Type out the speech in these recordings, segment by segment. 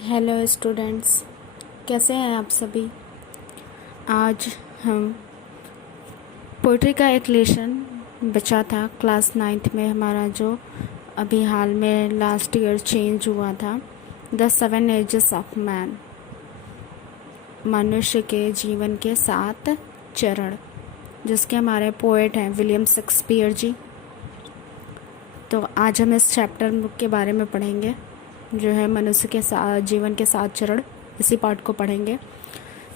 Hello students, कैसे हैं आप सभी। आज हम पोइट्री का एक लेसन बचा था क्लास 9th में हमारा, जो अभी हाल में लास्ट ईयर चेंज हुआ था। द 7 एजेस ऑफ मैन, मनुष्य के जीवन के 7 चरण, जिसके हमारे पोएट हैं विलियम शेक्सपियर जी। तो आज हम इस चैप्टर के बारे में पढ़ेंगे, जो है मनुष्य के जीवन के 7 चरण। इसी पार्ट को पढ़ेंगे।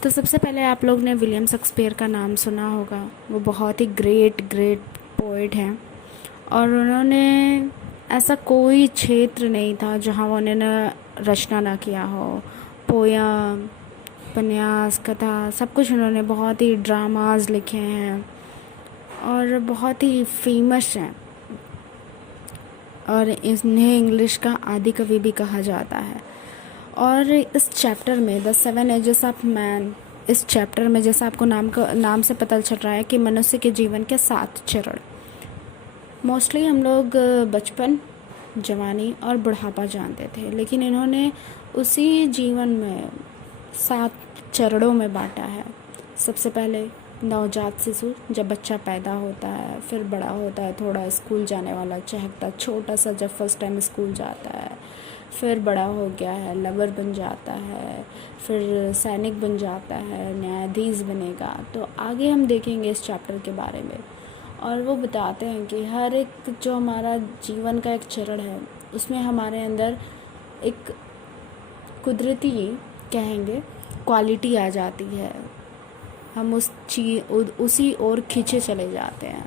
तो सबसे पहले आप लोग ने विलियम शेक्सपियर का नाम सुना होगा। वो बहुत ही ग्रेट पोएट हैं, और उन्होंने ऐसा कोई क्षेत्र नहीं था जहाँ उन्होंने रचना ना किया हो। पोयम, उपन्यास, कथा, सब कुछ उन्होंने, बहुत ही ड्रामाज लिखे हैं और बहुत ही फेमस हैं, और इन्हें इंग्लिश का आदि कवि भी कहा जाता है। और इस चैप्टर में द 7 एजेस ऑफ मैन, इस चैप्टर में जैसा आपको नाम से पता चल रहा है कि मनुष्य के जीवन के 7 चरण। मोस्टली हम लोग बचपन, जवानी और बुढ़ापा जानते थे, लेकिन इन्होंने उसी जीवन में 7 चरणों में बांटा है। सबसे पहले नवजात शिशु, जब बच्चा पैदा होता है, फिर बड़ा होता है, थोड़ा स्कूल जाने वाला चहकता छोटा सा, जब फर्स्ट टाइम स्कूल जाता है, फिर बड़ा हो गया है, लवर बन जाता है, फिर सैनिक बन जाता है, न्यायाधीश बनेगा। तो आगे हम देखेंगे इस चैप्टर के बारे में। और वो बताते हैं कि हर एक जो हमारा जीवन का एक चरण है, उसमें हमारे अंदर एक कुदरती, कहेंगे, क्वालिटी आ जाती है। हम उसी ओर खींचे चले जाते हैं।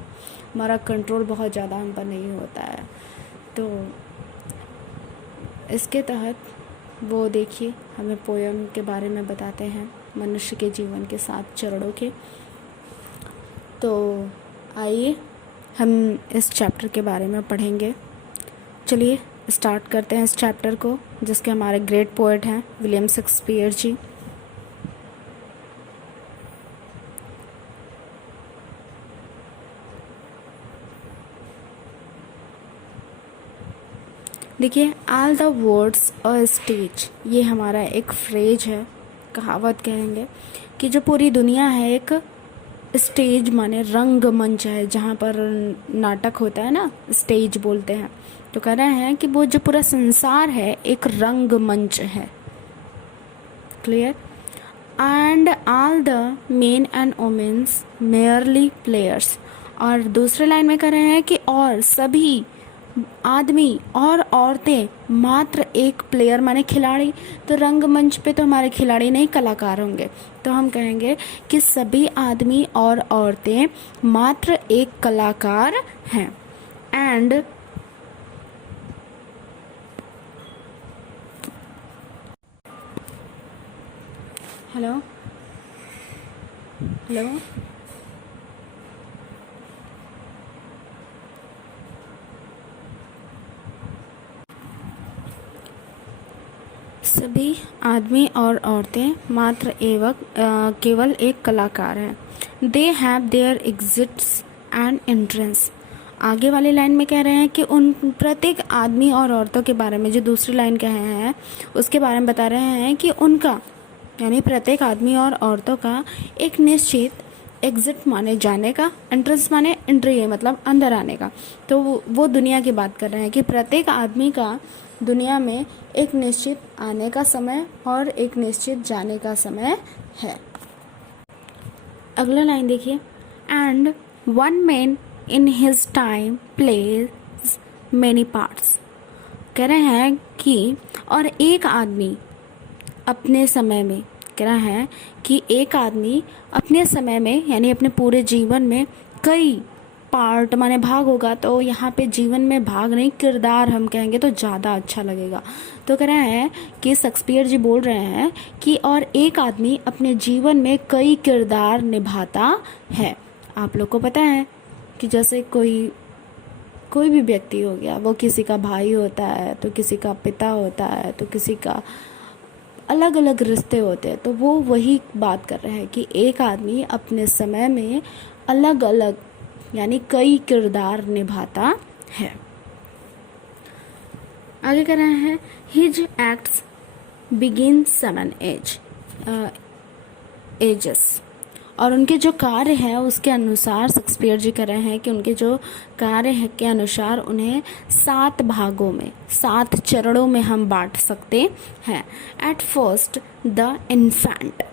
हमारा कंट्रोल बहुत ज़्यादा हम पर नहीं होता है। तो इसके तहत वो देखिए हमें पोयम के बारे में बताते हैं, मनुष्य के जीवन के 7 चरणों के। तो आइए हम इस चैप्टर के बारे में पढ़ेंगे। चलिए स्टार्ट करते हैं इस चैप्टर को, जिसके हमारे ग्रेट पोएट हैं विलियम शेक्सपियर जी। देखिए, all the words a stage, ये हमारा एक फ्रेज है, कहावत कहेंगे, कि जो पूरी दुनिया है एक स्टेज माने रंगमंच है, जहाँ पर नाटक होता है ना, स्टेज बोलते हैं। तो कह रहे हैं कि वो जो पूरा संसार है एक रंगमंच है। Clear. And all the main and women's merely players, और दूसरे लाइन में कह रहे हैं कि और सभी आदमी और औरतें मात्र एक प्लेयर माने खिलाड़ी। तो रंगमंच पे तो हमारे खिलाड़ी नहीं, कलाकार होंगे। तो हम कहेंगे कि सभी आदमी और औरतें मात्र एक कलाकार हैं। एंड हेलो हेलो सभी आदमी और औरतें मात्र केवल एक कलाकार हैं। They have their exits and entrance. आगे वाली लाइन में कह रहे हैं कि उन प्रत्येक आदमी और औरतों के बारे में, जो दूसरी लाइन कहे हैं उसके बारे में बता रहे हैं कि उनका, यानी प्रत्येक आदमी और औरतों का एक निश्चित एग्जिट माने जाने का, एंट्रेंस माने एंट्री है, मतलब अंदर आने का। तो वो दुनिया की बात कर रहे हैं कि प्रत्येक आदमी का दुनिया में एक निश्चित आने का समय और एक निश्चित जाने का समय है। अगला लाइन देखिए, and one man in his time plays many parts. कह रहे हैं कि और एक आदमी अपने समय में, कह रहा है कि एक आदमी अपने समय में, यानी अपने पूरे जीवन में कई पार्ट माने भाग होगा। तो यहाँ पे जीवन में भाग नहीं, किरदार हम कहेंगे तो ज़्यादा अच्छा लगेगा। तो कह रहा है कि शेक्सपियर जी बोल रहे हैं कि और एक आदमी अपने जीवन में कई किरदार निभाता है। आप लोग को पता है कि जैसे कोई भी व्यक्ति हो गया, वो किसी का भाई होता है, तो किसी का पिता होता है, तो किसी का अलग अलग रिश्ते होते हैं। तो वो वही बात कर रहे हैं कि एक आदमी अपने समय में अलग अलग, यानी कई किरदार निभाता है। आगे कह रहे हैं, हिज एक्ट्स बिगिन 7 एजेस। और उनके जो कार्य है उसके अनुसार शेक्सपियर जी कह रहे हैं कि उनके जो कार्य है के अनुसार उन्हें 7 भागों में, 7 चरणों में हम बांट सकते हैं। एट फर्स्ट द इन्फेंट,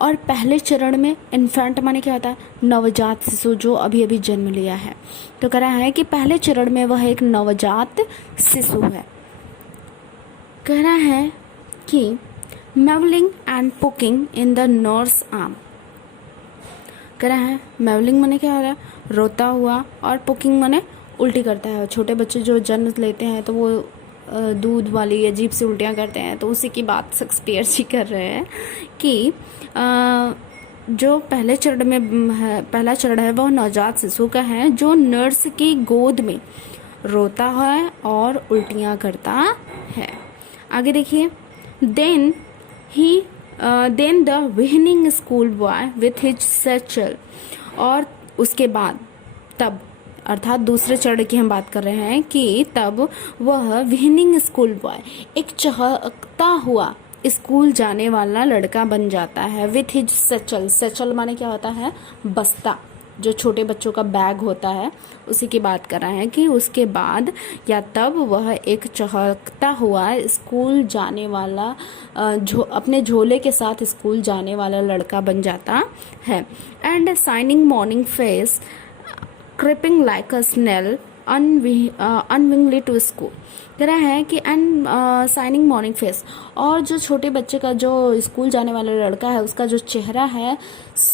और पहले चरण में इन्फेंट माने क्या होता है, नवजात शिशु जो अभी अभी जन्म लिया है। तो कह रहा है कि पहले चरण में वह एक नवजात शिशु है। कह रहा है कि mewling and puking in the nurse arm. कह रहा है मेवलिंग माने क्या हो रहा है, रोता हुआ, और पुकिंग माने उल्टी करता है। छोटे बच्चे जो जन्म लेते हैं तो वो दूध वाली अजीब सी उल्टियाँ करते हैं, तो उसी की बात शेक्सपियर जी कर रहे हैं कि जो पहले चरण में है, पहला चरण है वह नवजात शिशु का है जो नर्स की गोद में रोता है और उल्टियाँ करता है। आगे देखिए, then the whining school boy with his satchel, और उसके बाद तब, अर्थात दूसरे चरण की हम बात कर रहे हैं कि तब वह विहनिंग स्कूल बॉय, एक चहकता हुआ स्कूल जाने वाला लड़का बन जाता है। विथ हिज सैचल, सैचल माने क्या होता है, बस्ता, जो छोटे बच्चों का बैग होता है, उसी की बात कर रहे हैं कि उसके बाद या तब वह एक चहकता हुआ स्कूल जाने वाला अपने झोले के साथ स्कूल जाने वाला लड़का बन जाता है। And shining morning face creeping like a snail unwillingly to school. कह रहा है कि एंड शाइनिंग मॉर्निंग फेस, और जो छोटे बच्चे का जो स्कूल जाने वाला लड़का है उसका जो चेहरा है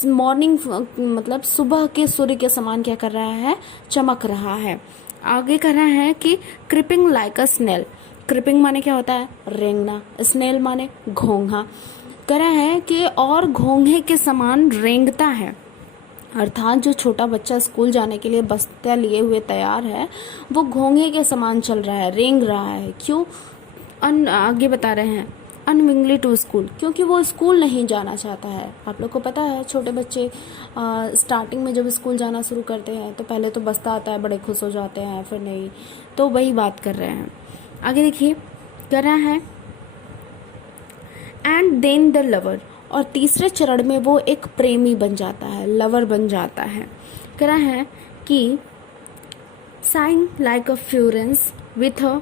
मॉर्निंग मतलब सुबह के सूर्य के समान क्या कर रहा है, चमक रहा है। आगे कर रहा है कि creeping like a snail, creeping माने क्या होता है, रेंगना, स्नेल माने घोंघा। कह रहा है कि और घोंघे के समान रेंगता है, अर्थात जो छोटा बच्चा स्कूल जाने के लिए बस्ता लिए हुए तैयार है वो घोंघे के समान चल रहा है, रेंग रहा है। क्यों? आगे बता रहे हैं अनविंगली टू स्कूल, क्योंकि वो स्कूल नहीं जाना चाहता है। आप लोग को पता है छोटे बच्चे स्टार्टिंग में जब स्कूल जाना शुरू करते हैं तो पहले तो बस्ता आता है, बड़े खुश हो जाते हैं, फिर नहीं, तो वही बात कर रहे हैं। आगे देखिए, कर रहा है एंड देन द लवर, और तीसरे चरण में वो एक प्रेमी बन जाता है, लवर बन जाता है। कह रहा है कि sighing like a furnace with a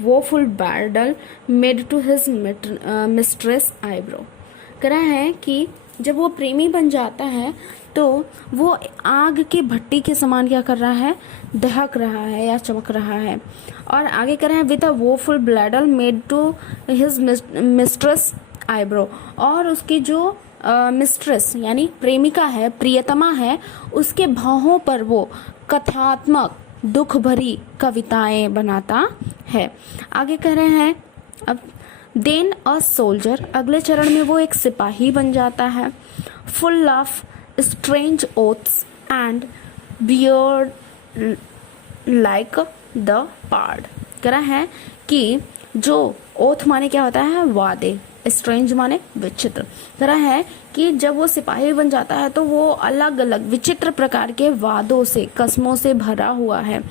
woeful बैडल made to his mistress eyebrow. कह रहा है कि जब वो प्रेमी बन जाता है तो वो आग के भट्टी के समान क्या कर रहा है, दहक रहा है या चमक रहा है। और आगे कह रहे हैं with a woeful ballad made to his mistress eyebrow, और उसकी जो मिस्ट्रेस यानी प्रेमिका है, प्रियतमा है, उसके भावों पर वो कथात्मक दुख भरी कविताएं बनाता है। आगे कह रहे हैं अब देन अ सोल्जर, अगले चरण में वो एक सिपाही बन जाता है। Full of strange oaths and beard like the pard. कह रहा है कि जो ओथ माने क्या होता है, वादे, स्ट्रेंज माने विचित्र। कह रहा है कि जब वो सिपाही बन जाता है तो वो अलग अलग विचित्र प्रकार के वादों से, कसमों से भरा हुआ है।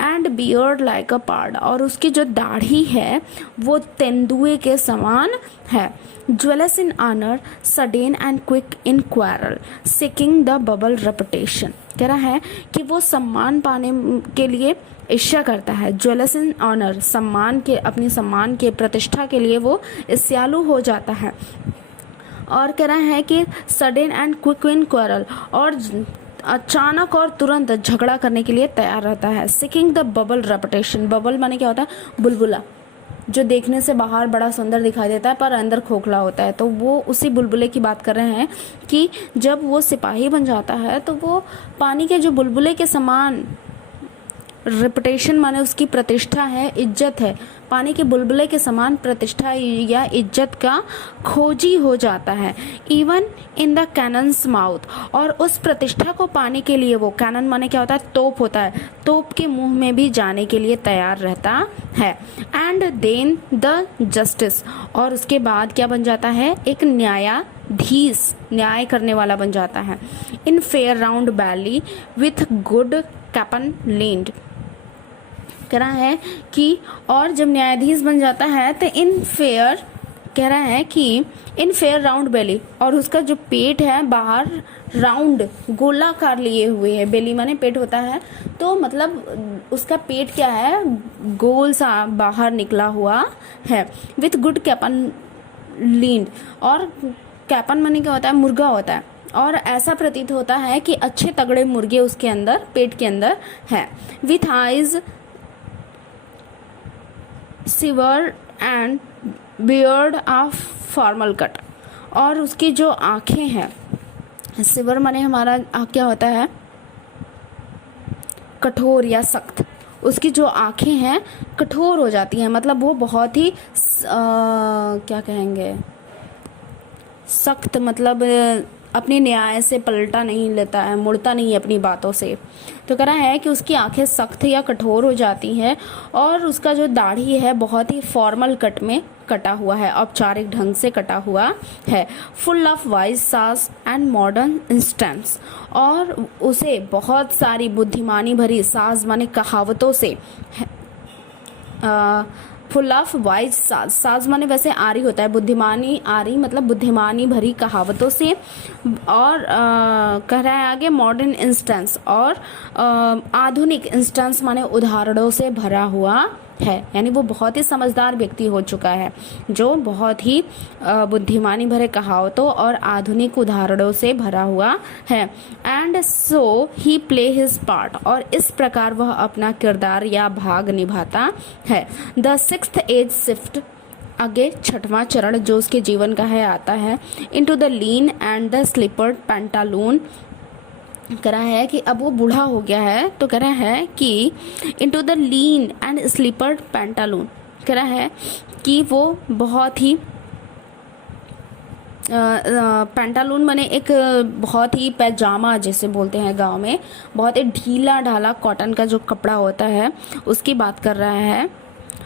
एंड बियर्ड लाइक अ पार्ड, और उसकी जो दाढ़ी है वो तेंदुए के समान है। Jealous in honour sudden and quick in quarrel seeking the bubble reputation. कह रहा है कि वो सम्मान पाने के लिए ईर्ष्या करता है। ज्वेलस इन ऑनर, सम्मान के, अपनी सम्मान के, प्रतिष्ठा के लिए वो ईर्ष्यालु हो जाता है। और कह रहा है कि sudden and quick in quarrel, और अचानक और तुरंत झगड़ा करने के लिए तैयार रहता है। Seeking the bubble reputation, bubble माने क्या होता है, बुलबुला, जो देखने से बाहर बड़ा सुंदर दिखाई देता है पर अंदर खोखला होता है। तो वो उसी बुलबुले की बात कर रहे हैं कि जब वो सिपाही बन जाता है तो वो पानी के जो बुलबुले के समान, रेपुटेशन माने उसकी प्रतिष्ठा है, इज्जत है, पानी के बुलबुले के समान प्रतिष्ठा या इज्जत का खोजी हो जाता है। Even in the cannons mouth, और उस प्रतिष्ठा को पाने के लिए वो, कैनन माने क्या होता है, तोप होता है, तोप के मुंह में भी जाने के लिए तैयार रहता है। एंड देन द जस्टिस, और उसके बाद क्या बन जाता है, एक न्यायाधीश, न्याय करने वाला बन जाता है। In fair round belly with good capon lined. कह रहा है कि और जब न्यायाधीश बन जाता है तो इन फेयर कह रहा है कि इन फेयर राउंड बेली, और उसका जो पेट है बाहर राउंड गोलाकार लिए हुए है। बेली माने पेट होता है, तो मतलब उसका पेट क्या है, गोल सा बाहर निकला हुआ है। विथ गुड कैपन लीन, और कैपन माने क्या होता है, मुर्गा होता है, और ऐसा प्रतीत होता है कि अच्छे तगड़े मुर्गे उसके अंदर पेट के अंदर है। With eyes severe and beard of formal cut, और उसकी जो आँखें हैं, सिवर माने हमारा क्या होता है, कठोर या सख्त, उसकी जो आँखें हैं कठोर हो जाती हैं, मतलब वो बहुत ही क्या कहेंगे, सख्त, मतलब अपने न्याय से पलटा नहीं लेता है, मुड़ता नहीं है अपनी बातों से। तो कह रहा है कि उसकी आंखें सख्त या कठोर हो जाती हैं, और उसका जो दाढ़ी है बहुत ही फॉर्मल कट में कटा हुआ है, औपचारिक ढंग से कटा हुआ है। फुल ऑफ वाइज सास एंड मॉडर्न इंस्टेंस, और उसे बहुत सारी बुद्धिमानी भरी, सास माने कहावतों से, फुल ऑफ वाइज साज, साज माने वैसे आरी होता है, बुद्धिमानी आरी मतलब बुद्धिमानी भरी कहावतों से, और कह रहा है आगे मॉडर्न इंस्टेंस, और आधुनिक इंस्टेंस माने उदाहरणों से भरा हुआ है। यानी वो बहुत ही समझदार व्यक्ति हो चुका है, जो बहुत ही बुद्धिमानी भरे कहावतों और आधुनिक उदाहरणों से भरा हुआ है। And so he play his part, और इस प्रकार वह अपना किरदार या भाग निभाता है। द सिक्स्थ एज शिफ्ट, आगे छठवां चरण जो उसके जीवन का है आता है। Into the lean and the slippered pantaloon, कह रहा है कि अब वो बूढ़ा हो गया है, तो कह रहा है कि into the lean and slippered pantaloon, कह रहा है कि वो बहुत ही पैंटालून माने एक बहुत ही पैजामा जैसे बोलते हैं गांव में, बहुत ही ढीला ढाला कॉटन का जो कपड़ा होता है उसकी बात कर रहा है।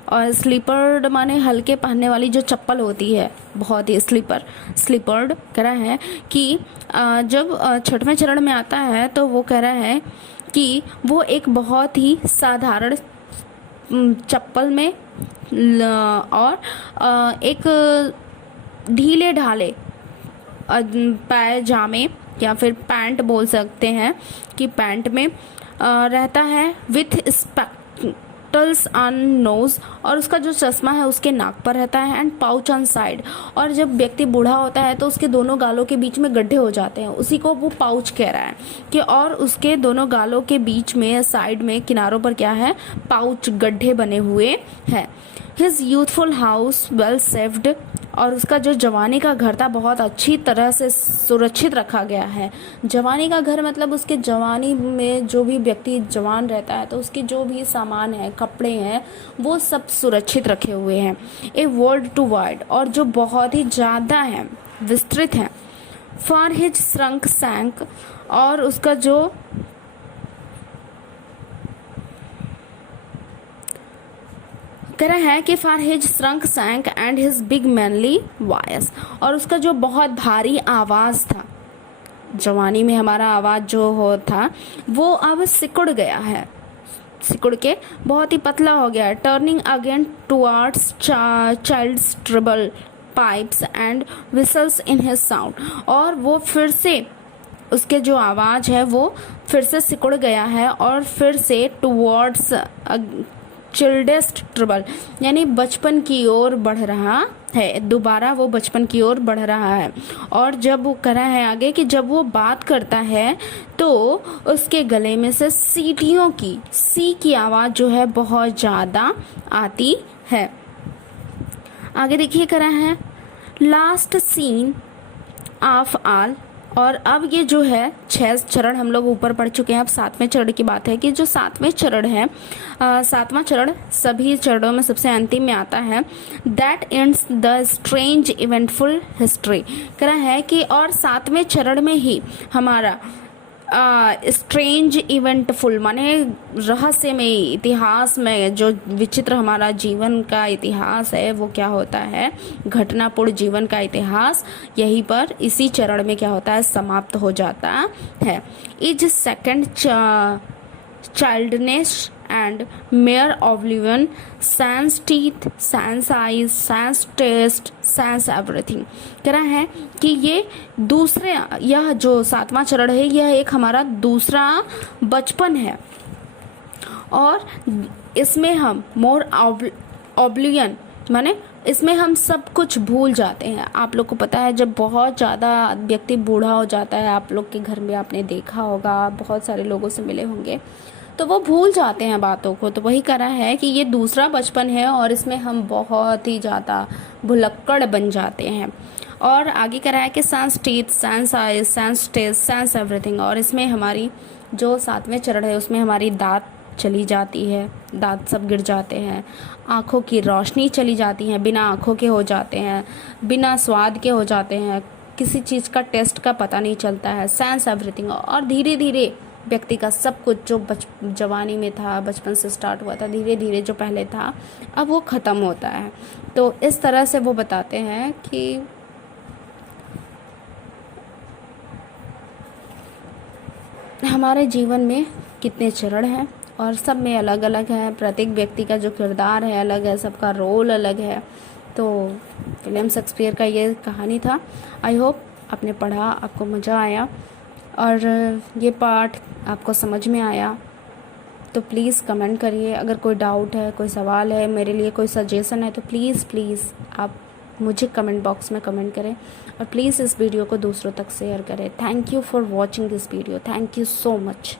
और स्लीपर्ड माने हल्के पहनने वाली जो चप्पल होती है, बहुत ही स्लीपर्ड कह रहा है कि जब छठवें चरण में आता है तो वो कह रहा है कि वो एक बहुत ही साधारण चप्पल में और एक ढीले ढाले पैजामे या फिर पैंट बोल सकते हैं कि पैंट में रहता है। विथ स्पेक्टल्स ऑन नोज, और उसका जो चश्मा है उसके नाक पर रहता है। एंड पाउच ऑन साइड, और जब व्यक्ति बूढ़ा होता है तो उसके दोनों गालों के बीच में गड्ढे हो जाते हैं, उसी को वो पाउच कह रहा है कि, और उसके दोनों गालों के बीच में साइड में किनारों पर क्या है, पाउच गड्ढे बने हुए हैं। His youthful house well saved, और उसका जो जवानी का घर था बहुत अच्छी तरह से सुरक्षित रखा गया है। जवानी का घर मतलब उसके जवानी में जो भी व्यक्ति जवान रहता है तो उसके जो भी सामान है, कपड़े हैं, वो सब सुरक्षित रखे हुए हैं। ए वर्ल्ड टू वाइड, और जो बहुत ही ज़्यादा है, विस्तृत है। फॉर हिज श्रंक सैंक, और उसका जो कह रहा है कि for his shrunk shank and his big manly voice, और उसका जो बहुत भारी आवाज़ था, जवानी में हमारा आवाज़ जो हो था वो अब सिकुड़ गया है, सिकुड़ के बहुत ही पतला हो गया है। Turning again towards child's treble pipes and whistles in his sound, और वो फिर से उसके जो आवाज़ है वो फिर से सिकुड़ गया है, और फिर से टुवर्ड्स चिल्डेस्ट ट्रिबल यानी बचपन की ओर बढ़ रहा है, दोबारा वो बचपन की ओर बढ़ रहा है। और जब वो कह रहा है आगे कि जब वो बात करता है तो उसके गले में से सीटियों की सी की आवाज़ जो है बहुत ज़्यादा आती है। आगे देखिए कह रहा है लास्ट सीन ऑफ ऑल, और अब ये जो है 6 चरण हम लोग ऊपर पढ़ चुके हैं, अब 7वें चरण की बात है कि जो 7वें चरण है, 7वां चरण सभी चरणों में सबसे अंतिम में आता है। That ends the strange eventful history, कह रहा है कि और 7वें चरण में ही हमारा स्ट्रेंज इवेंटफुल माने रहस्यमय इतिहास में जो विचित्र हमारा जीवन का इतिहास है वो क्या होता है, घटनापूर्ण जीवन का इतिहास यहीं पर इसी चरण में क्या होता है, समाप्त हो जाता है। Is second childishness and mere oblivion, sans teeth, sans eyes, sans taste, sans everything। कह रहा है कि ये दूसरे, यह जो सातवां चरण है यह एक हमारा दूसरा बचपन है और इसमें हम मोर ऑब्लिवियन माने इसमें हम सब कुछ भूल जाते हैं। आप लोग को पता है जब बहुत ज़्यादा व्यक्ति बूढ़ा हो जाता है, आप लोग के घर में आपने देखा होगा, बहुत सारे लोगों से मिले होंगे, तो वो भूल जाते हैं बातों को। तो वही करा है कि ये दूसरा बचपन है और इसमें हम बहुत ही ज़्यादा भुलक्कड़ बन जाते हैं। और आगे करा है कि sans teeth, sans eyes, sans taste, sans everything. और इसमें हमारी जो सातवें चरण है उसमें हमारी दांत चली जाती है, दांत सब गिर जाते हैं, आँखों की रोशनी चली जाती है, बिना आँखों के हो जाते हैं, बिना स्वाद के हो जाते हैं, किसी चीज़ का टेस्ट का पता नहीं चलता है, सेंस एवरीथिंग। और धीरे धीरे व्यक्ति का सब कुछ जो जवानी में था, बचपन से स्टार्ट हुआ था, धीरे धीरे जो पहले था अब वो ख़त्म होता है। तो इस तरह से वो बताते हैं कि हमारे जीवन में कितने चरण हैं और सब में अलग अलग है, प्रत्येक व्यक्ति का जो किरदार है अलग है, सबका रोल अलग है। तो विलियम शेक्सपियर का ये कहानी था। आई होप आपने पढ़ा, आपको मज़ा आया और ये पार्ट आपको समझ में आया। तो प्लीज़ कमेंट करिए, अगर कोई डाउट है, कोई सवाल है, मेरे लिए कोई सजेशन है तो प्लीज़ आप मुझे कमेंट बॉक्स में कमेंट करें और प्लीज़ इस वीडियो को दूसरों तक शेयर करें। Thank you for watching this video. Thank you so much.